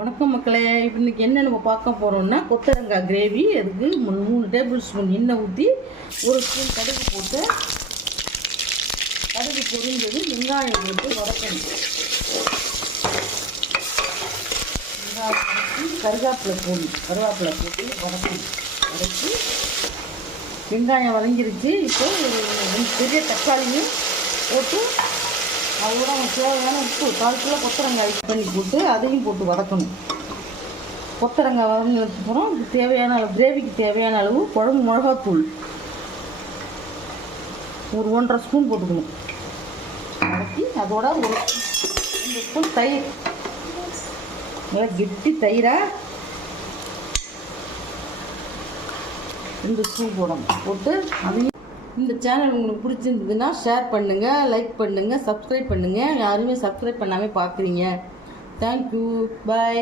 வணக்கம் மக்களே. இப்போ இன்றைக்கி என்ன நம்ம பார்க்க போகிறோம்னா கொத்தரங்காய் கிரேவி. அதுக்கு 3 டேபிள் ஸ்பூன் எண்ணெய் ஊற்றி 1 ஸ்பூன் கடுகு போட்டு கடுகு பொரிஞ்சது வெங்காயம் போட்டு வதக்கணும். வெங்காயம் வதக்கி கருவேப்பிலை போட்டு வதக்கணும். வதக்கி வெங்காயம் வதங்கிருச்சு. இப்போ 2 பெரிய தக்காளியும் போட்டு அதோட தேவையான உப்பு 1/4 கிலோ கொத்தரங்காய் பண்ணி போட்டு அதையும் போட்டு வதக்கணும். கொத்தரங்காய் வதங்கினதுக்கப்புறம் தேவையான அளவு கிரேவிக்கு தேவையான அளவு குழம்பு மிளகாத்தூள் ஒரு 1.5 ஸ்பூன் போட்டுக்கணும். வதக்கி அதோட 2 ஸ்பூன் தயிர், நல்லா கெட்டி தயிராக 2 ஸ்பூன் போட்டு அதையும். இந்த சேனல் உங்களுக்கு பிடிச்சிருந்ததுன்னா ஷேர் பண்ணுங்கள், லைக் பண்ணுங்கள், சப்ஸ்கிரைப் பண்ணுங்கள். யாருமே சப்ஸ்கிரைப் பண்ணாமல் பார்க்குறீங்க. தேங்க்யூ, பாய்.